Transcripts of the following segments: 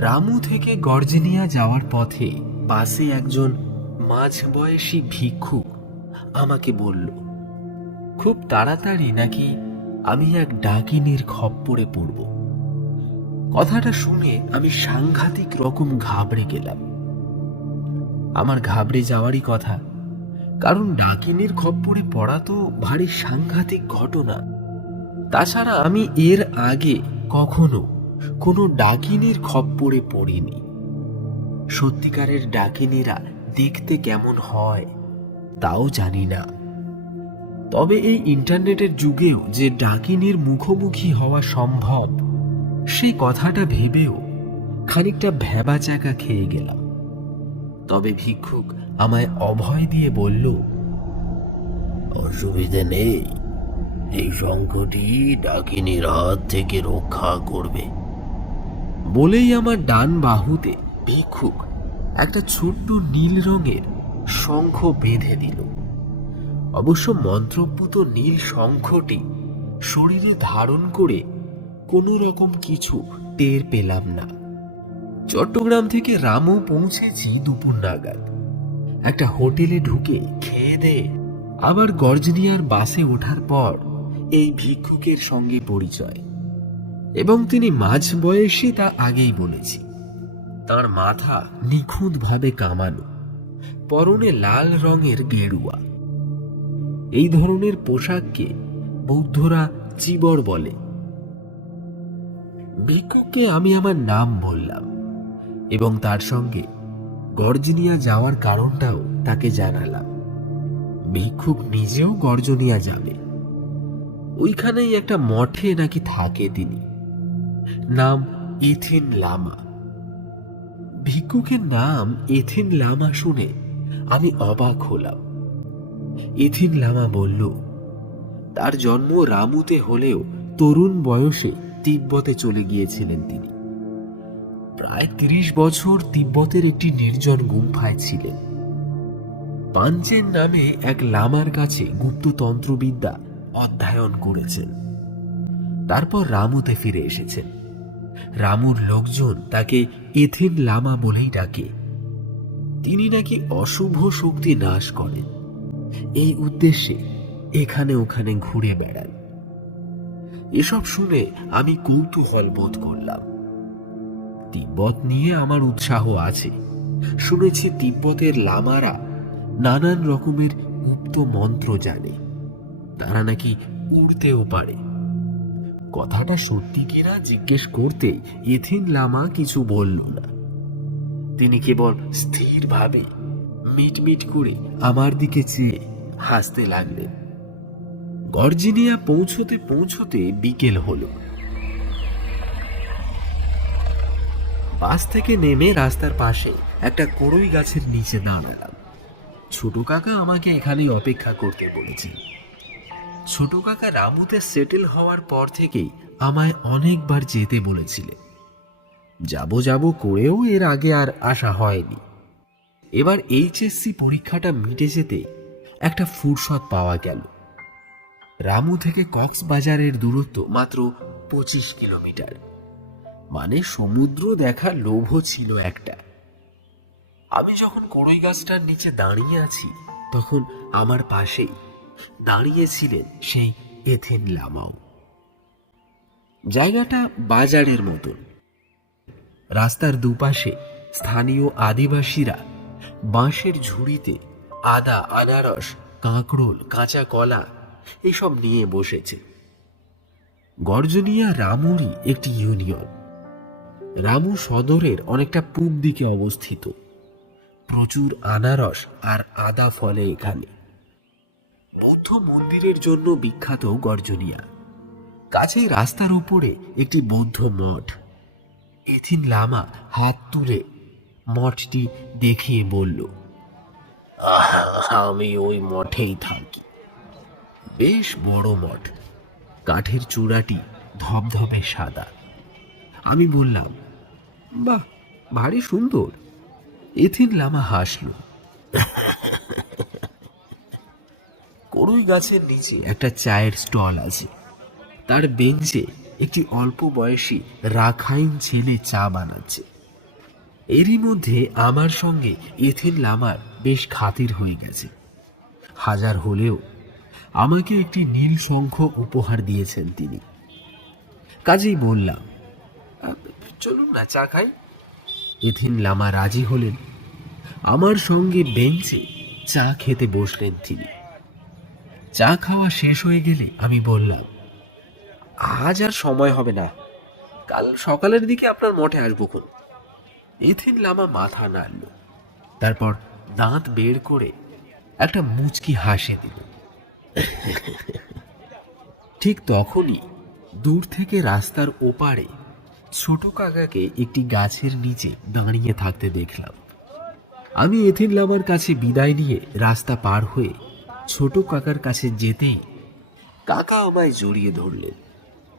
রামু থেকে গর্জিনিয়া যাওয়ার পথে বাসে একজন মাঝবয়সী ভিক্ষুক আমাকে বলল, খুব তাড়াতাড়ি নাকি আমি এক ডাকিনীর খপ্পরে পড়ব। কথাটা শুনে আমি সাংঘাতিক রকম ঘাবড়ে গেলাম। আমার ঘাবড়ে যাওয়ারই কথা, কারণ ডাকিনীর খপ্পরে পড়া তো ভারী সাংঘাতিক ঘটনা। তাছাড়া আমি এর আগে কখনো কোনো ডাকিনীর খপ্পরে পড়িনি। সত্যিকারের ডাকিনীরা দেখতে কেমন হয় তাও জানি না। তবে এই ইন্টারনেটের যুগেও যে ডাকিনীর মুখোমুখি হওয়া সম্ভব, সেই কথাটা ভেবেও খানিকটা ভ্যাবাচ্যাকা খেয়ে গেলাম। তবে ভিক্ষুক আমায় অভয় দিয়ে বলল, অসুবিধে নেই, এই শঙ্খটি ডাকিনীর হাত থেকে রক্ষা করবে। বলেই আমার ডান বাহুতে ভিক্ষুক একটা ছোট্ট নীল রঙের শঙ্খ বেঁধে দিল। অবশ্য মন্ত্রপুত নীল শঙ্খটি শরীরে ধারণ করে কোনো রকম কিছু টের পেলাম না। চট্টগ্রাম থেকে রামু পৌঁছেছি দুপুর নাগাদ। একটা হোটেলে ঢুকে খেয়ে দিয়ে আবার গর্জিনিয়ার বাসে ওঠার পর এই ভিক্ষুকের সঙ্গে পরিচয়। এবং তিনি মাঝ বয়সী তা আগেই বলেছি। তার মাথা নিখুঁতভাবে কামানো, পরনে লাল রঙের গেরুয়া। এই ধরনের পোশাককে বৌদ্ধরা চিবর বলে। ভিক্ষুককে আমি আমার নাম বললাম এবং তার সঙ্গে গর্জিনিয়া যাওয়ার কারণটাও তাকে জানালাম। ভিক্ষুক নিজেও গর্জনিয়া যাবে। ওইখানেই একটা মঠে নাকি থাকে তিনি, নাম এথিন লামা। ভিক্ষুকের নাম এথিন লামা শুনে আমি অবাক হলাম। এথিন লামা বলল, তার জন্ম রামুতে হলেও তরুণ বয়সে তিব্বতে চলে গিয়েছিলেন তিনি। প্রায় ৩০ বছর তিব্বতের একটি নির্জন গুম্ফায় ছিলেন। পাঞ্চেন নামে এক লামার কাছে গুপ্ততন্ত্রবিদ্যা অধ্যয়ন করেছেন। তারপর রামুতে ফিরে এসেছেন। রামুর লোকজন তাকে এথিন লামা বলেই ডাকে। তিনি নাকি অশুভ শক্তি নাশ করেন, এই উদ্দেশ্যে এখানে ওখানে ঘুরে বেড়ান। এসব শুনে আমি কৌতূহল বোধ করলাম। তিব্বত নিয়ে আমার উৎসাহ আছে। শুনেছি তিব্বতের লামারা নানান রকমের গুপ্ত মন্ত্র জানে, তারা নাকি উড়তেও পারে। কথাটা সত্যি কিনা জিজ্ঞেস করতে এথিন লামা কিছু বলল না। তিনি কেবল স্থিরভাবে মিটমিট করে আমার দিকে চেয়ে হাসতে লাগলেন। গর্জিনিয়া পৌঁছতে পৌঁছতে বিকেল হলো। বাস থেকে নেমে রাস্তার পাশে একটা কড়ই গাছের নিচে দাঁড়ালাম। ছোট কাকা আমাকে এখানেই অপেক্ষা করতে বলেছেন। ছোট কাকা রামুতে সেটেল হওয়ার পর থেকেই আমায় অনেকবার যেতে বলেছিলেন। যাব যাব করেও এর আগে আর আসা হয়নি। এবার এইচএসসি পরীক্ষাটা মিটে যেতে একটা ফুরসত পাওয়া গেল। রামু থেকে কক্সবাজারের দূরত্ব মাত্র 25 কিলোমিটার। মানে সমুদ্র দেখার লোভও ছিল একটা। আমি যখন কড়ই গাছটার নিচে দাঁড়িয়ে আছি, তখন আমার পাশেই দাঁড়িয়েছিলেন সেই এথিন লামাও। জায়গাটা বাজারের মতন। রাস্তার দুপাশে স্থানীয় আদিবাসীরা বাঁশের ঝুড়িতে আদা, আনারস, কাঁকরোল, কাঁচা কলা এইসব নিয়ে বসেছে। গর্জনিয়া রামুরই একটি ইউনিয়ন। রামু সদরের অনেকটা পূব দিকে অবস্থিত। প্রচুর আনারস আর আদা ফলে এখানে। বৌদ্ধ মন্দিরের জন্য বিখ্যাত গর্জনিয়া। কাছেই রাস্তার উপরে একটি বৌদ্ধ মঠ। এথিন লামা হাত তুলে মঠটি দেখিয়ে বলল, আমি ওই মঠেই থাকি। বেশ বড় মঠ, কাঠের চূড়াটি ধবধবে সাদা। আমি বললাম, বাহ, ভারী সুন্দর। এথিন লামা হাসল। কড়ই গাছের নিচে একটা চায়ের স্টল আছে। তার বেঞ্চে একটি অল্প বয়সী রাখাইন ছেলে চা বানাচ্ছে। এরই মধ্যে আমার সঙ্গে এথেন লামার বেশ খাতির হয়ে গেছে। হাজার হলেও আমাকে একটি নীল শঙ্খ উপহার দিয়েছেন তিনি। কাজেই বললাম, চলুন না চা খাই। এথেন লামা রাজি হলেন। আমার সঙ্গে বেঞ্চে চা খেতে বসলেন তিনি। চা খাওয়া শেষ হয়ে গেলে আমি বললাম, আজ আর সময় হবে না, কাল সকালের দিকে আপনার মঠে আসবো খুন। এথেন লামা মাথা নাড়ল, তারপর দাঁত বের করে একটা মুচকি হাসি দিল। ঠিক তখনই দূর থেকে রাস্তার ওপারে ছোট কাকাকে একটি গাছের নিচে দাঁড়িয়ে থাকতে দেখলাম। আমি এথেন লামার কাছে বিদায় নিয়ে রাস্তা পার হয়ে ছোট কাকার কাছে যেতেই কাকা আমায় জড়িয়ে ধরলেন।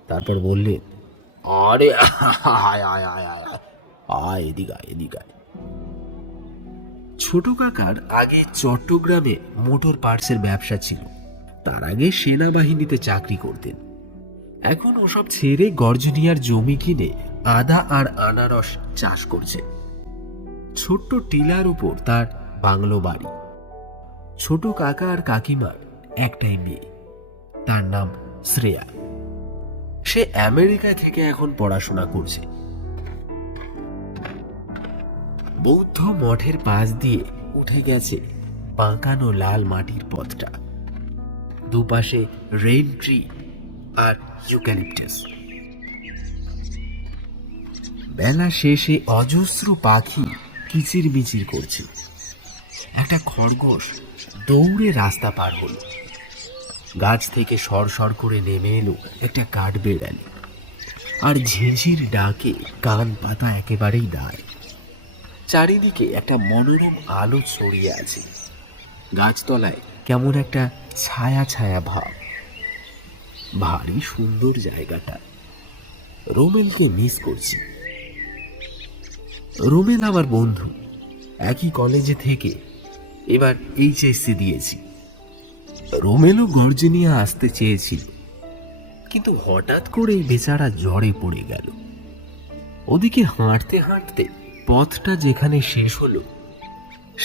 তারপর বললেন, আরে আয় আয় আয় আয় আয়, এদিকে আয়, এদিকে আয়। ছোট কাকার আগে চট্টগ্রামে মোটর পার্টসের ব্যবসা ছিল। তার আগে সেনাবাহিনীতে চাকরি করতেন। এখন ওসব ছেড়ে গর্জনিয়ার জমি কিনে আদা আর আনারস চাষ করছে। ছোট্ট টিলার উপর তার বাংলো বাড়ি। ছোট কাকা আর কাকিমার একটাই মেয়ে, তার নাম শ্রেয়া। সে আমেরিকা থেকে এখন পড়াশোনা করছে। বৌদ্ধ মঠের পাশ দিয়ে উঠে গেছে বাঁকানো লাল মাটির পথটা। দুপাশে রেইন ট্রি আর ইউক্যালিপটাস। বেলা শেষে অজস্র পাখি কিচিরমিচির করছে। একটা খরগোশ দৌড়ে রাস্তা পার হলো। গাছ থেকে সরসর করে নেমে এলো একটা কাঠবেড়ালি, আর ঝিঝির ডাকে কান পাতা একেবারেই দাঁড়। চারিদিকে একটা মনোরম আলো ছড়িয়ে আছে। গাছতলায় কেমন একটা ছায়া ছায়া ভাব। ভারী সুন্দর জায়গাটা। রোমেলকে মিস করছি। রোমেল আমার বন্ধু, একই কলেজে থেকে এবার এইচএসসি দিয়েছি। রোমেলও গর্জিনিয়া আসতে চেয়েছিল, কিন্তু হঠাৎ করেই বেচারা জ্বরে পড়ে গেল। ওদিকে হাঁটতে হাঁটতে পথটা যেখানে শেষ হলো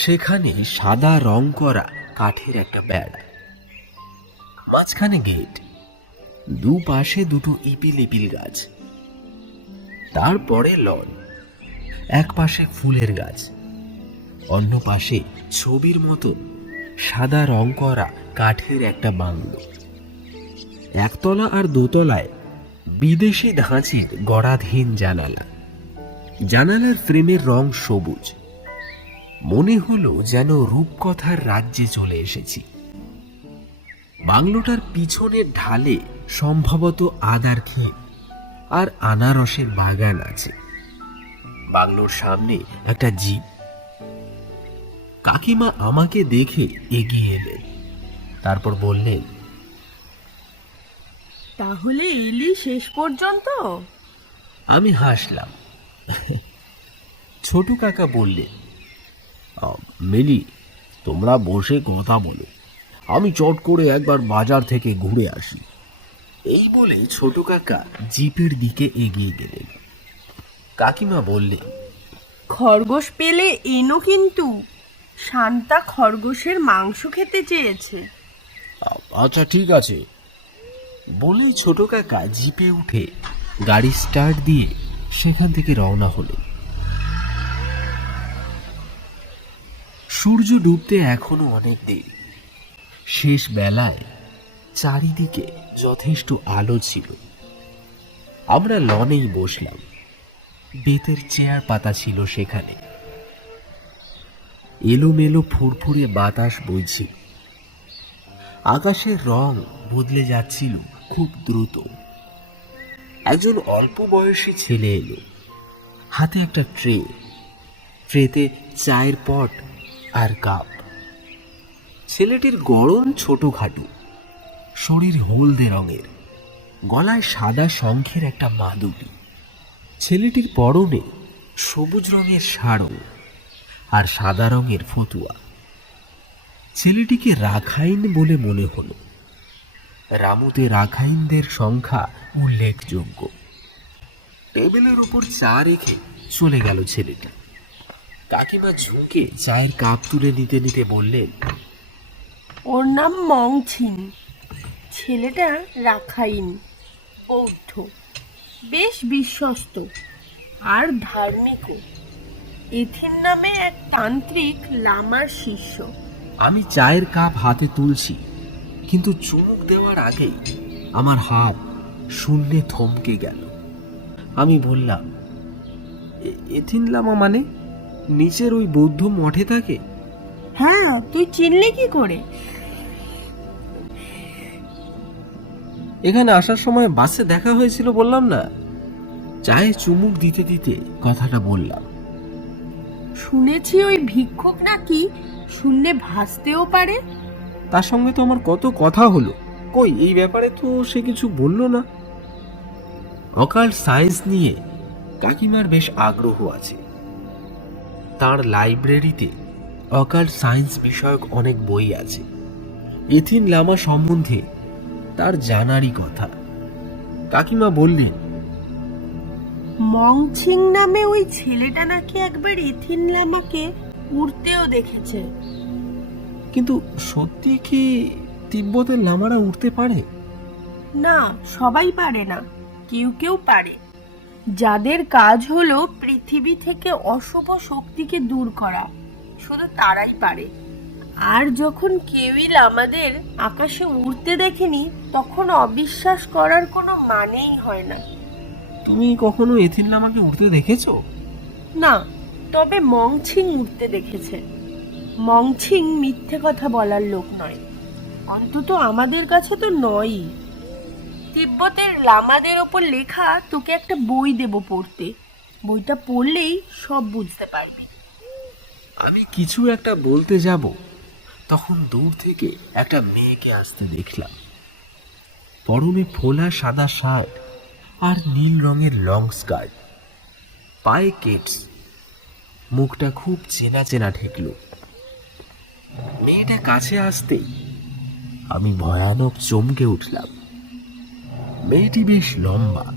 সেখানে সাদা রং করা কাঠের একটা বেড়া, মাঝখানে গেট, দুপাশে দুটো ইপিল ইপিল গাছ, তারপরে লন, এক পাশে ফুলের গাছ, অন্য পাশে ছবির মতন সাদা রং করা কাঠের একটা বাংলো। একতলা আর দোতলায় বিদেশি ধাঁচের গড়াধীন জানালা। জানালার ফ্রেমের রং সবুজ। মনে হলো যেন রূপকথার রাজ্যে চলে এসেছি। বাংলোটার পিছনের ঢালে সম্ভবত আদার ক্ষেত আর আনারসের বাগান আছে। বাংলোর সামনে একটা জিপ। কাকিমা আমাকে দেখে এগিয়ে এলেন, তারপর বললেন, তাহলে এলি শেষ পর্যন্ত? আমি হাসলাম। ছোট কাকা বললেন, মিলি, তোমরা বসে কথা বলো, আমি চট করে একবার বাজার থেকে ঘুরে আসি। এই বলে ছোট কাকা জিপের দিকে এগিয়ে গেলেন। কাকিমা বললেন, খরগোশ পেলে এনো, কিন্তু শান্তা খরগোশের মাংস খেতে চেয়েছে। আচ্ছা ঠিক আছে। বলেই ছোট কাকা জিপে উঠে গাড়ি স্টার্ট দিয়ে সেখান থেকে রওনা হলেন। সূর্য ডুবতে এখনো অনেক দেরি। শেষ বেলায় চারিদিকে যথেষ্ট আলো ছিল। আমরা লনেই বসলাম। বেতের চেয়ার পাতা ছিল সেখানে। এলোমেলো ফুরফুরে বাতাস বইছিল। আকাশের রং বদলে যাচ্ছিল খুব দ্রুত। একজন অল্প বয়সী ছেলে এলো, হাতে একটা ট্রে, ট্রেতে চায়ের পট আর কাপ। ছেলেটির গড়ন ছোটখাটো, শরীর হলদে রঙের, গলায় সাদা শঙ্খের একটা মাদুলি। ছেলেটির পরনে সবুজ রঙের শাড়ো আর সাদা রঙের ফতুয়া। ছেলেটিকে রাখাইন বলে মনে হলো। রামুতে রাখাইনদের সংখ্যা উল্লেখযোগ্য। টেবিলের উপর চা রেখে চলে গেল ছেলেটি। কাকিমা ঝুঁকে চায়ের কাপ তুলে নিতে নিতে বললেন, ওর নাম মংছিন। ছেলেটা রাখাইন, বৌদ্ধ, বেশ বিশ্বস্ত আর ধার্মিকও। এথিন নামে এক তান্ত্রিক লামার শিষ্য। আমি চায়ের কাপ হাতে তুলছি, কিন্তু চুমুক দেওয়ার আগেই আমার হাত শূন্যে থমকে গেল। আমি বললাম, এথিন লামা মানে নিচের ওই বৌদ্ধ মঠে থাকে? হ্যাঁ, তুই চিনলি কি করে? এখানে আসার সময় বাসে দেখা হয়েছিল, বললাম না? চায়ে চুমুক দিতে দিতে কথাটা বললাম। শুনেছি ওই ভিক্ষুক নাকি শুনলে ভাসতেও পারে। তার সঙ্গে তো আমার কত কথা হলো, কই এই ব্যাপারে তো সে কিছু বলল না। অকাল্ট সায়েন্স নিয়ে কাকিমার বেশ আগ্রহ আছে। তার লাইব্রেরিতে অকাল্ট সায়েন্স বিষয়ক অনেক বই আছে। এথিন লামা সম্বন্ধে তার জানারই কথা। কাকিমা বললেন, মংছিং নামে ওই ছেলেটা নাকি একবার এথিন লামাকে উড়তেও দেখেছে। কিন্তু সত্যি কি তিব্বতের লামারা উঠতে পারে? না, সবাই পারে না, কেউ কেউ পারে। যাদের কাজ হলো পৃথিবী থেকে অশুভ শক্তিকে দূর করা, শুধু তারাই পারে। আর যখন কেউই আমাদের আকাশে উড়তে দেখেনি, তখন অবিশ্বাস করার কোনো মানেই হয় না। তুমি কখনো এথিন লামাকে উঠতে দেখেছো? না, তবে মংছিং উঠতে দেখেছে। মংছিং মিথ্যে কথা বলার লোক নয়, অন্তত আমাদের কাছে তো নয়ই। তিব্বতের লামাদের ওপর লেখা তোকে একটা বই দেব পড়তে। বইটা পড়লেই সব বুঝতে পারবি। আমি কিছু একটা বলতে যাব, তখন দূর থেকে একটা মেয়েকে আসতে দেখলাম। পরনে ফোলা সাদা শার্ট আর নীল রঙের লং স্কার্ট, পায়ে কেটস, মুখটা খুব চেনা চেনা ঠেকল। মেয়েটা কাছে আসতেই আমি ভয়ানক চমকে উঠলাম। মেয়েটি বেশ লম্বা,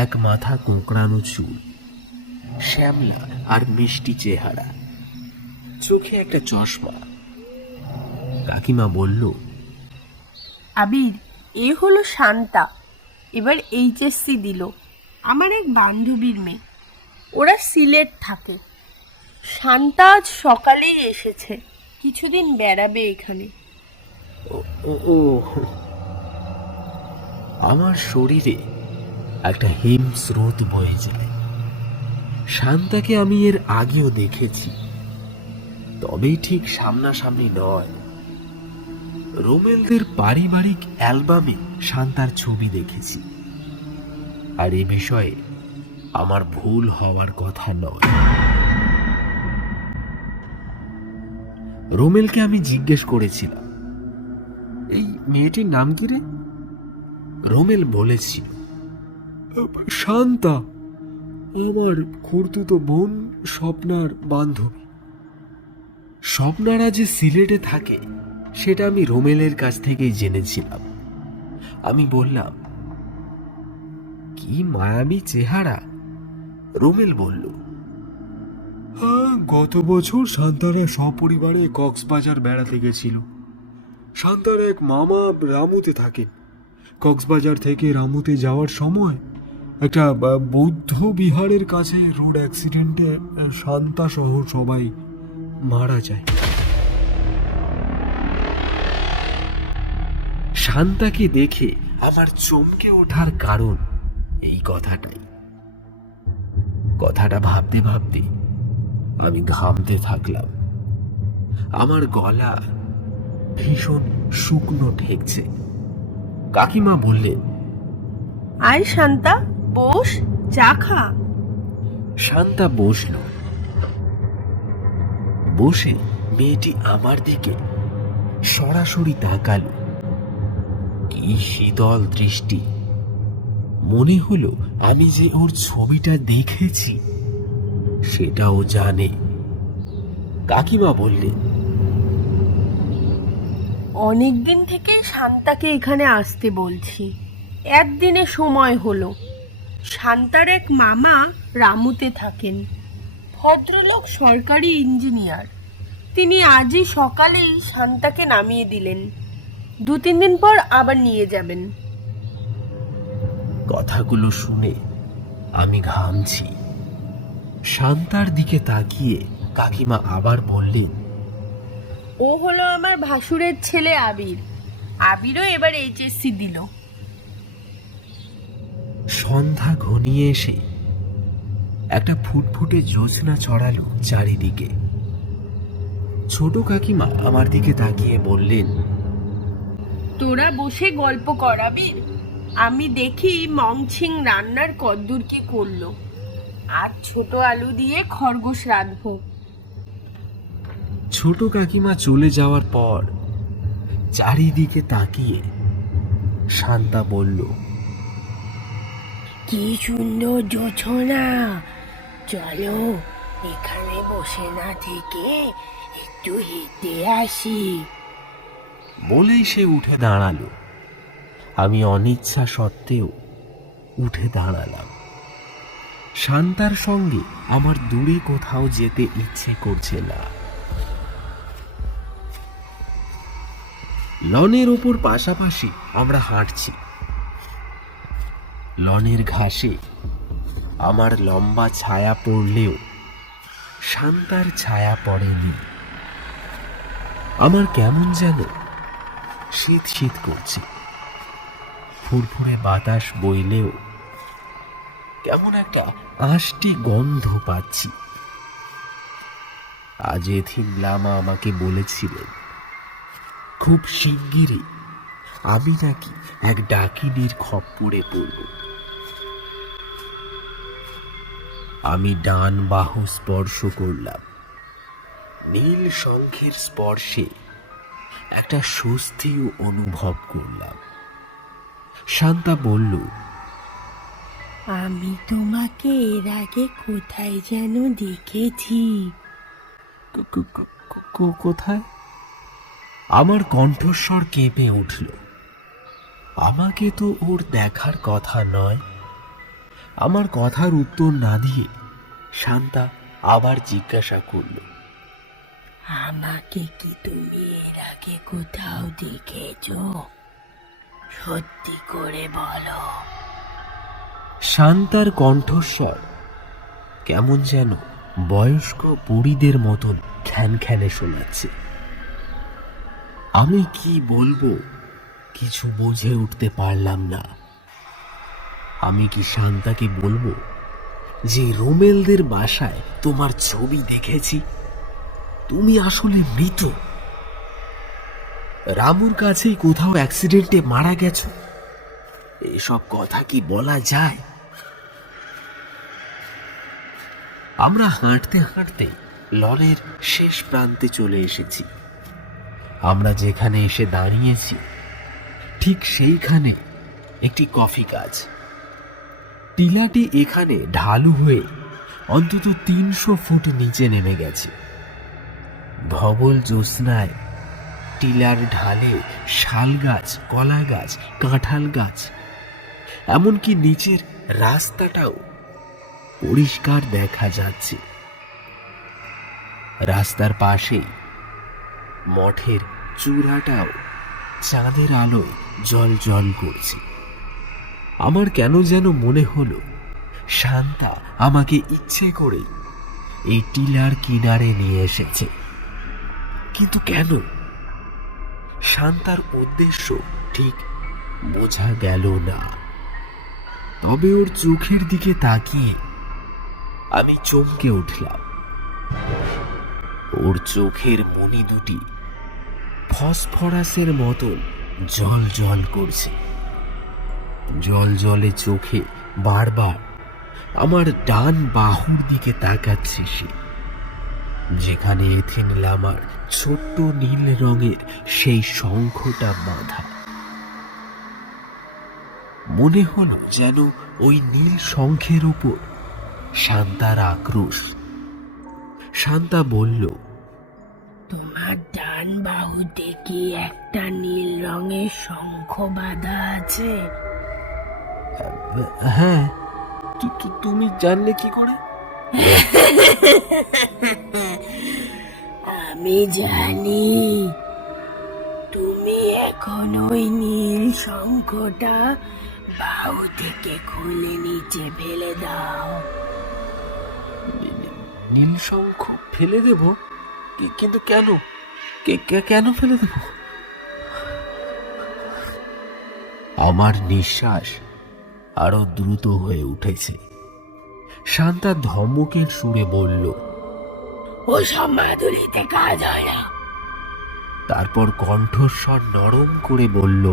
এক মাথা কোঁকড়ানো চুল, শ্যামলা আর মিষ্টি চেহারা, চোখে একটা চশমা। কাকিমা বলল, আবির, এ হলো শান্তা, এবার এইচএসসি দিল। আমার এক বান্ধবীর মেয়ে, ওরা সিলেট থাকে। শান্তা আজ সকালেই এসেছে, কিছুদিন বেড়াবে এখানে। ও, আমার শরীরে একটা হিমস্রোত বয়ে যায়। শান্তাকে আমি এর আগেও দেখেছি, তবে ঠিক সামনাসামনি নয়। রোমেলদের পারিবারিক অ্যালবামে শান্তার ছবি দেখেছি, আর এ বিষয়ে আমার ভুল হওয়ার কথা নয়। রোমেলকে আমি জিজ্ঞেস করেছিলাম, এই মেয়েটির নাম কি রে? রোমেল বলেছিল, শান্তা, আমার খুড়তুতো বোন স্বপ্নার বান্ধবী। স্বপ্নারা যে সিলেটে থাকে সেটা আমি রোমেলের কাছ থেকেই জেনেছিলাম। আমি বললাম, কি মায়াবী চেহারা। রোমেল বলল, হ্যাঁ, গত বছর শান্তারা সপরিবারে কক্সবাজার বেড়াতে গেছিল। শান্তার এক মামা রামুতে থাকেন। কক্সবাজার থেকে রামুতে যাওয়ার সময় একটা বৌদ্ধ বিহারের কাছে রোড অ্যাক্সিডেন্টে শান্তা সহ সবাই মারা যায়। শান্তাকে দেখে আমার চমকে ওঠার কারণ এই কথাটা ভাবতে ভাবতে আমি ঘামতে থাকলাম। আমার গলা ভীষণ শুকনো ঠেকছে। কাকিমা বললেন, আয় শান্তা, বস, চা খা। শান্তা বসল। বসে মেয়েটি আমার দিকে সরাসরি তাকালো। কি শীতল দৃষ্টি! মনে হলো আমি যে ওর ছবিটা দেখেছি সেটাও জানে। কাকিমা বললেন, অনেকদিন থেকে শান্তাকে এখানে আসতে বলছি, একদিনে সময় হলো। শান্তার এক মামা রামুতে থাকেন, ভদ্রলোক সরকারি ইঞ্জিনিয়ার। তিনি আজই সকালেই শান্তাকে নামিয়ে দিলেন। 2-3 দিন পর আবার নিয়ে যাবেন। কথাগুলো শুনে আমি ঘামছি। শান্তার দিকে তাকিয়ে কাকিমা আবার বললেন, ও হলো আমার ভাসুরের ছেলে আবির। আবিরও এবার এইচএসসি দিল। সন্ধ্যা ঘনিয়ে এসে একটা ফুটফুটে জ্যোৎস্না ছড়ালো চারিদিকে। ছোট কাকিমা আমার দিকে তাকিয়ে বললেন, তোরা বসে গল্প কর আবির। আমি দেখি মংছিং রান্নার কদ্দূর কি করলো। আর ছোট আলু দিয়ে খরগোশ রাঁধবো। ছোট কাকিমা চলে যাওয়ার পর চারিদিকে তাকিয়ে শান্তা বলল, কি সুন্দর জোছনা, চলো এখানে বসে না থেকে একটু হেঁটে আসি। বলেই সে উঠে দাঁড়ালো। আমি অনিচ্ছা সত্ত্বেও উঠে দাঁড়ালাম। শান্তার সঙ্গে আমার দূরে কোথাও যেতে ইচ্ছে করছে না। লনের ওপর পাশাপাশি আমরা হাঁটছি। লনের ঘাসে আমার লম্বা ছায়া পড়লেও শান্তার ছায়া পড়েনি। আমার কেমন যেন শীত শীত করছে। ফুরফুরে বাতাস বইলেও কেমন একটা আষ্টি গন্ধ পাচ্ছি। আজ এথিন লামা আমাকে বলেছিলেন, খুব শিগগিরই আমি নাকি এক ডাকিনীর খপ্পরে পড়ব। আমি ডান বাহু স্পর্শ করলাম। নীল শঙ্খের স্পর্শে একটা স্বস্তিও অনুভব করলাম। শান্তা বলল, আমি তোমাকে এর আগে কোথায় যেন দেখেছি। কোথায়? আমার কণ্ঠস্বর কেঁপে উঠল। আমাকে তো ওর দেখার কথা নয়। আমার কথার উত্তর না দিয়ে শান্তা আবার জিজ্ঞাসা করল, আমাকে কি তুমি এর আগে কোথাও দেখেছো? সত্যি করে বলো। শান্তার কণ্ঠস্বর কেমন যেন বয়স্ক বুড়িদের মতন খ্যানখ্যানে শোনাচ্ছে। আমি কি বলবো কিছু বুঝে উঠতে পারলাম না। আমি কি শান্তাকে বলবো যে রোমেলদের বাসায় তোমার ছবি দেখেছি, তুমি আসলে মৃত, রামুর কাছেই কোথাও অ্যাক্সিডেন্টে মারা গেছো? এসব কথা কি বলা যায়? আমরা হাঁটতে হাঁটতে লনের শেষ প্রান্তে চলে এসেছি। আমরা যেখানে এসে দাঁড়িয়েছি ঠিক সেইখানে একটি কফি গাছ। টিলাটি এখানে ঢালু হয়ে অন্তত 300 ফুট নিচে নেমে গেছে। ধবল জ্যোৎস্নায় টিলার ঢালে শাল গাছ, কলা গাছ, কাঁঠাল গাছ, এমনকি নিচের রাস্তাটাও পরিষ্কার দেখা যাচ্ছে। রাস্তার পাশেই মঠের চূড়াটাও চাঁদের আলোয় জল জল করছে। আমার কেন যেন মনে হলো শান্তা আমাকে ইচ্ছে করে এই টিলার কিনারে নিয়ে এসেছে। কিন্তু কেন? শান্তার উদ্দেশ্য ঠিক বোঝা গেল না। তবে ওর চোখের দিকে তাকিয়ে আমি চমকে উঠলাম। ওর চোখের মনি দুটি ফসফরাসের মতন জল জল করছে। জল জলে চোখে বারবার আমার ডান বাহুর দিকে তাকাচ্ছে সে, যেখানে এথিন লামার ছোট্ট নীল রঙের সেই শঙ্খটা বাঁধা। মনে হলো যেন ওই নীল শঙ্খের উপর শান্তার আক্রোশ। শান্তা বলল, তোমার ডান বাহুতে কি একটা নীল রঙের শঙ্খ বাঁধা আছে? হ্যাঁ। তুমি জানলে কি করে? আমি জানি তুমি এখন ওই নীল শঙ্খটা বাহু থেকে খুলে নিচে ফেলে দাও। নীল শঙ্খ ফেলে দেব? কিন্তু কেন? কেন ফেলে দেব? আমার নিঃশ্বাস আরো দ্রুত হয়ে উঠেছে। শান্তা ধমকের সুরে বলল, ওসব মাদুলিতে কাজ হয় না। তারপর কণ্ঠস্বর নরম করে বলল,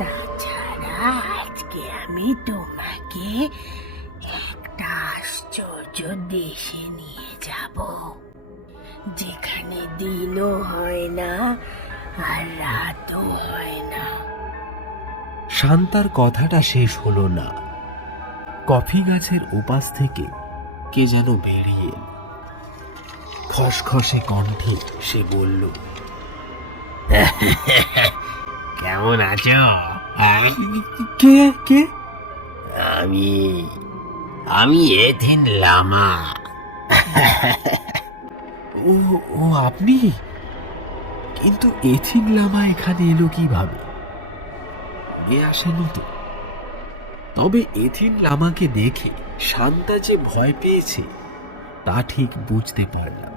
তাছাড়া আজকে আমি তোমাকে একটা আশ্চর্য দেশে নিয়ে যাব, যেখানে দিনও হয় না আর রাতও হয় না। শান্তার কথাটা শেষ হলো না। কফি গাছের ওপাশ থেকে কে যেন বেরিয়ে এলো। খসখসে কণ্ঠে সে বলল, কেমন আছো? কে কে? আমি এথিন লামা। ও ও আপনি? কিন্তু এথিন লামা এখানে এলো কিভাবে? আগে আসেনি তো। তবে এথিন লামাকে দেখে শান্তা যে ভয় পেয়েছে তা ঠিক বুঝতে পারলাম।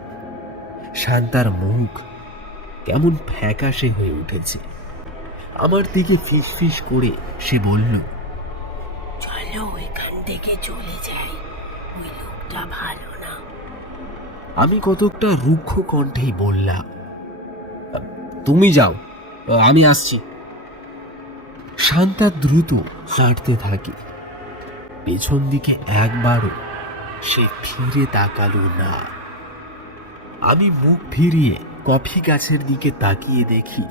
শান্তার মুখ কেমন ফ্যাকাশে হয়ে উঠেছে। আমার দিকে ফিসফিস করে সে বলল, চলো এখান থেকে চলে যাই, ওই লোকটা ভালো না। আমি কতকটা রুক্ষ কণ্ঠেই বললাম, তুমি যাও, আমি আসছি। শান্তা দ্রুত হাঁটতে থাকে। পেছন দিকে একবারও সে ফিরে তাকালো না। আমি মুখ ফিরিয়ে কফি গাছের দিকে তাকিয়ে দেখি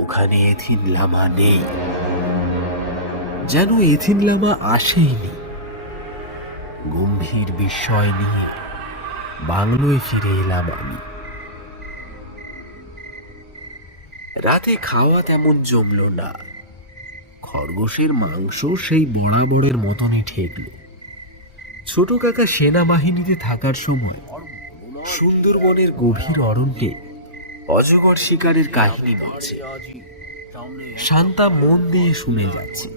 ওখানে এথিন লামা নেই। যেন এথিন লামা আসেইনি। গম্ভীর বিস্ময় নিয়ে বাংলোয় ফিরে এলাম আমি। রাতে খাওয়া তেমন জমল না। খরগোশের মাংস সেই বরাবরের মতনই ঠেকল। ছোট কাকা সেনাবাহিনীতে থাকার সময় সুন্দরবনের গভীর অরণ্যে অজগর শিকারের কাহিনী বলছে। শান্তা মন দিয়ে শুনে যাচ্ছে।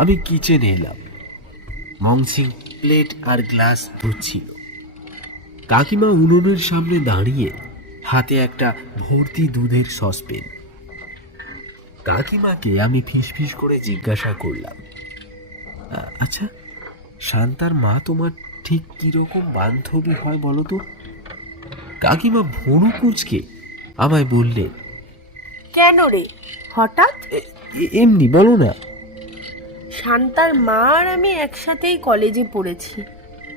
আমি কিচেনে এলাম। মংসিং প্লেট আর গ্লাস ধুচ্ছিল। কাকিমা উনুনের সামনে দাঁড়িয়ে, হাতে একটা ভর্তি দুধের সসপেন। কাকিমাকে আমি ফিসফিস করে জিজ্ঞাসা করলাম, আচ্ছা শান্তার মা তোমার ঠিক কিরকম বান্ধবী হয় বলো তো? কাকিমা ভুরু কুঁচকে আমায় বললে, কেন রে হঠাৎ? এমনি বলো না। শান্তার মা আর আমি একসাথেই কলেজে পড়েছি,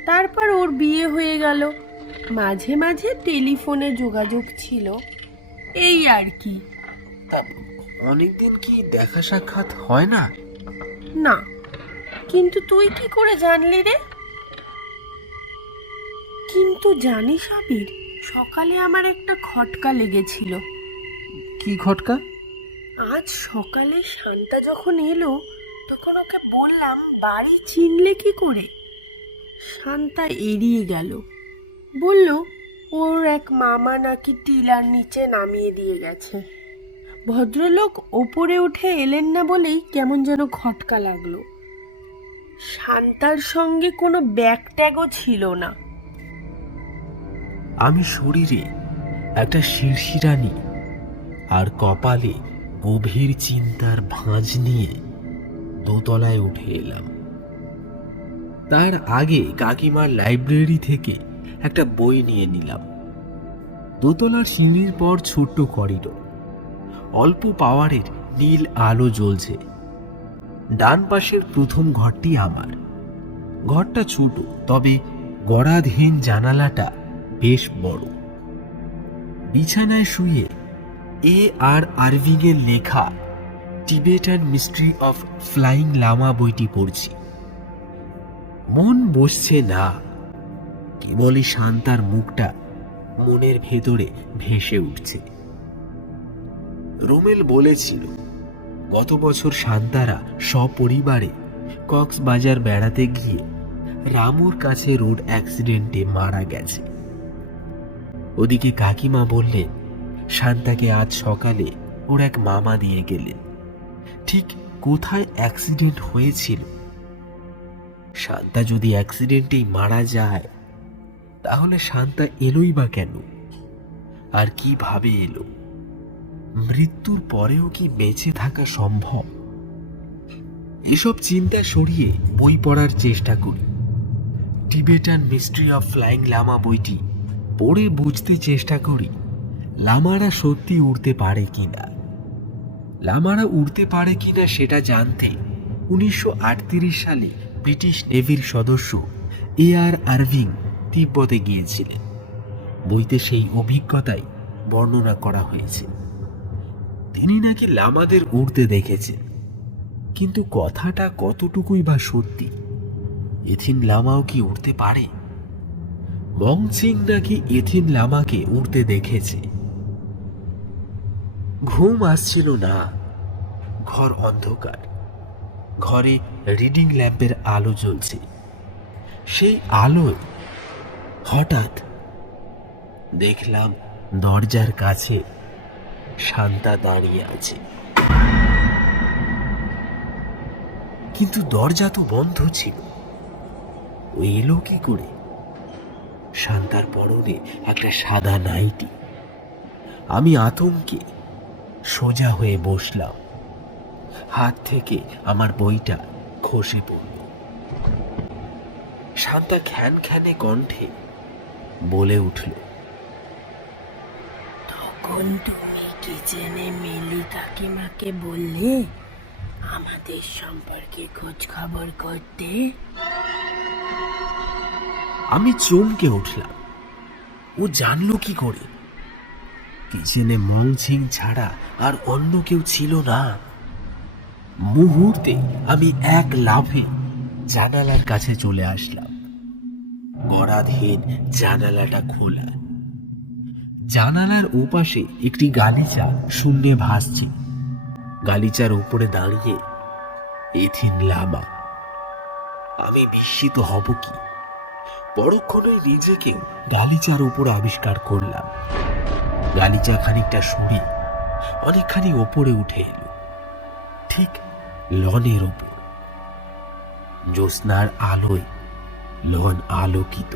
তারপর ওর বিয়ে হয়ে গেল। মাঝে মাঝে টেলিফোনে যোগাযোগ ছিল, এই আর কি। অনেকদিন কি দেখা সাক্ষাৎ হয় না? না, কিন্তু তুই কি করে জানলি রে? কিন্তু জানিস আবির, সকালে আমার একটা খটকা লেগেছিল। কি খটকা? আজ সকালে শান্তা যখন এলো তখন ওকে বললাম বাড়ি চিনলে কি করে। শান্তা এড়িয়ে গেল, বলল ওর এক মামা নাকি টিলার নিচে নামিয়ে দিয়ে গেছে। ভদ্রলোক ওপরে উঠে এলেন না বলেই কেমন যেন খটকা লাগলো। শান্তার সঙ্গে কোনো ব্যাগ ট্যাগও ছিল না। আমি শরীরে একটা শিরশিরানি আর কপালে গভীর চিন্তার ভাঁজ নিয়ে দোতলায় উঠে এলাম। তার আগে কাকিমার লাইব্রেরি থেকে একটা বই নিয়ে নিলাম। দোতলার সিঁড়ির পর ছোট্ট করিডোর, অল্প পাওয়ারের নীল আলো জ্বলছে। ডান পাশের প্রথম ঘরটি আমার। ঘরটা ছোট, তবে গড়াধীন জানালাটা বেশ বড়। বিছানায় শুয়ে আর আরভিং এর লেখা Tibetan mystery of flying Lama বইটি পড়ছি। মন বসছে না, কেবলই শান্তার মুখটা মনের ভেতরে ভেসে উঠছে। রোমেল বলেছিল গত বছর শান্তারা সপরিবারে কক্সবাজার বেড়াতে গিয়ে রামুর কাছে রোড অ্যাক্সিডেন্টে মারা গেছে। ওদিকে কাকিমা বললেন শান্তাকে আজ সকালে ওর এক মামা দিয়ে গেলেন। ঠিক কোথায় অ্যাক্সিডেন্ট হয়েছিল? শান্তা যদি অ্যাক্সিডেন্টেই মারা যায় তাহলে শান্তা এলোই বা কেন, আর কিভাবে এলো? মৃত্যুর পরেও কি বেঁচে থাকা সম্ভব? এসব চিন্তা সরিয়ে বই পড়ার চেষ্টা করি। Tibetan mystery of flying Lama বইটি পড়ে বুঝতে চেষ্টা করি লামারা সত্যি উড়তে পারে কিনা। লামারা উড়তে পারে কিনা সেটা জানতে 1938 সালে ব্রিটিশ নেভির সদস্য A.R. আরভিং তিব্বতে গিয়েছিলেন। বইতে সেই অভিজ্ঞতাই বর্ণনা করা হয়েছে। তিনি নাকি লামাদের উড়তে দেখেছেন, কিন্তু কথাটা কতটুকুই বা সত্যি? এথিন লামাও কি উড়তে পারে? মংচিং নাকি এথিন লামাকে উড়তে দেখেছে। ঘুম আসছিল না। ঘর অন্ধকার। ঘরে রিডিং ল্যাম্পের আলো জ্বলছে। সেই আলোয় হঠাৎ দেখলাম দরজার কাছে শান্তা দাঁড়িয়ে আছে, কিন্তু দরজা তো বন্ধ ছিল। ও এলো কি করে? শান্তার পরনে একটা সাদা নাইটি। আমি আতঙ্কে সোজা হয়ে বসলাম। হাত থেকে আমার বইটা খসে পড়ল। শান্তা খ্যানখ্যানে কণ্ঠে বলে উঠল, তখন তুমি কিচেনে মিলি কাকিমাকে বললে আমাদের সম্পর্কে খোঁজ খবর করতে। আমি চমকে উঠলাম। ও জানলো কি করে? কিচেনে মংছিং ছাড়া আর অন্য কেউ ছিল না। মুহূর্তে আমি এক লাফে জানালার কাছে চলে আসলাম। গড়াধীন জানালাটা খোলা। জানালার ওপাশে একটি গালিচা শূন্যে ভাসছে। গালিচার উপরে দাঁড়িয়ে এথিন লামা। আমি বিস্মিত হব কি? পরক্ষণে নিজেকে গালিচার উপর আবিষ্কার করলাম। গালিচা খানিকটা সরে অনেকখানি ওপরে উঠে এলো, ঠিক লনের উপর। জ্যোৎস্নার আলোয় লন আলোকিত,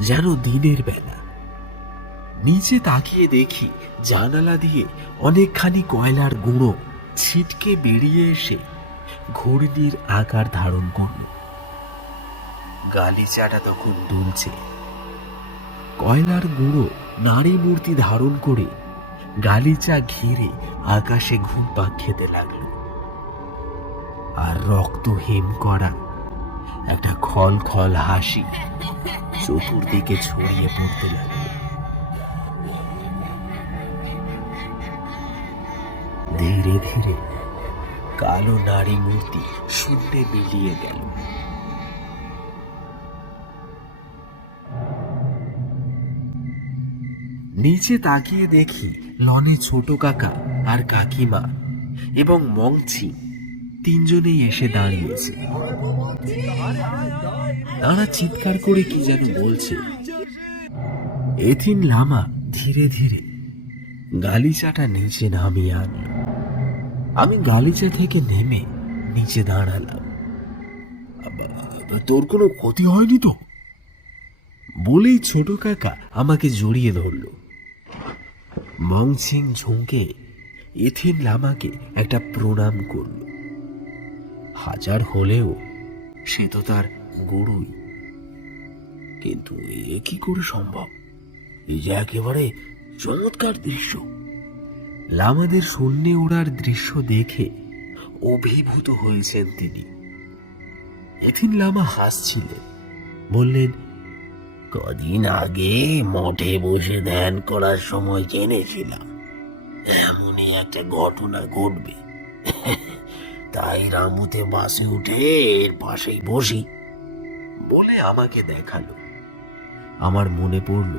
যেন দিনের বেলা। নিচে তাকিয়ে দেখি জানালা দিয়ে অনেকখানি কয়লার গুঁড়ো ছিটকে বেরিয়ে এসে ঘূর্ণির আকার ধারণ করল। গালিচাটা তখন দুলছে। কয়লার গুঁড়ো নারী মূর্তি ধারণ করে গালিচা ঘিরে আকাশে ঘুরপাক খেতে লাগলো। আর রক্ত হেম করা একটা খল খল হাসি চতুর্দিকে ছড়িয়ে পড়তে লাগলো। ধীরে ধীরে কালো নারী মূর্তি শূন্যে মিলিয়ে গেল। নিচে তাকিয়ে দেখি লনে ছোট কাকা আর কাকিমা এবং মংছি তিনজনেই এসে দাঁড়িয়েছে। তারা চিৎকার করে কি যেন বলছে। এথিন লামা ধীরে ধীরে গালিচাটা নিচে নামিয়ে আনল। আমি গালিচা থেকে নেমে নিচে দাঁড়ালাম। তোর কোনো ক্ষতি হয়নি তো? বলেই ছোট কাকা আমাকে জড়িয়ে ধরল। মংছিং ঝুঁকে এথিন লামাকে একটা প্রণাম করল। হাজার হলেও সে তো তার গুরুই। কিন্তু এ কি করে সম্ভব? এই যে একেবারে চমৎকার দৃশ্য। লামাদের শূন্যে ওড়ার দৃশ্য দেখে অভিভূত হয়েছেন তিনি। এথিন লামা হাসছিলেন, বললেন, কদিন আগে মঠে বসে ধ্যান করার সময় জেনেছিলাম এমনই একটা ঘটনা ঘটবে। তাই রামুতে বাসে উঠে এর পাশেই বসি বলে আমাকে দেখালো। আমার মনে পড়ল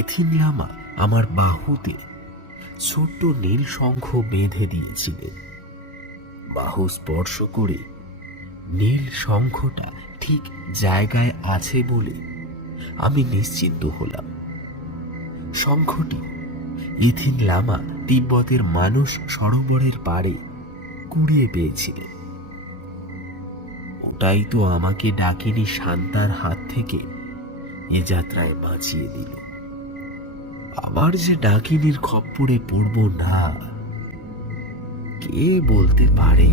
এথিন লামা আমার বাহুতে ছোট্ট নীল শঙ্খ বেঁধে দিয়েছিলেন। বাহু স্পর্শ করে নীল শঙ্খটা ঠিক জায়গায় আছে বলে আমি নিশ্চিন্ত হলাম। শঙ্খটি ইথিন লামা তিব্বতের মানস সরোবরের পাড়ে কুড়িয়ে পেয়েছিলেন। ওটাই তো আমাকে ডাকিনী শান্তার হাত থেকে এ যাত্রায় বাঁচিয়ে দিল। আবার যে ডাকিনীর খপ্পরে পড়ব না, কে বলতে পারে।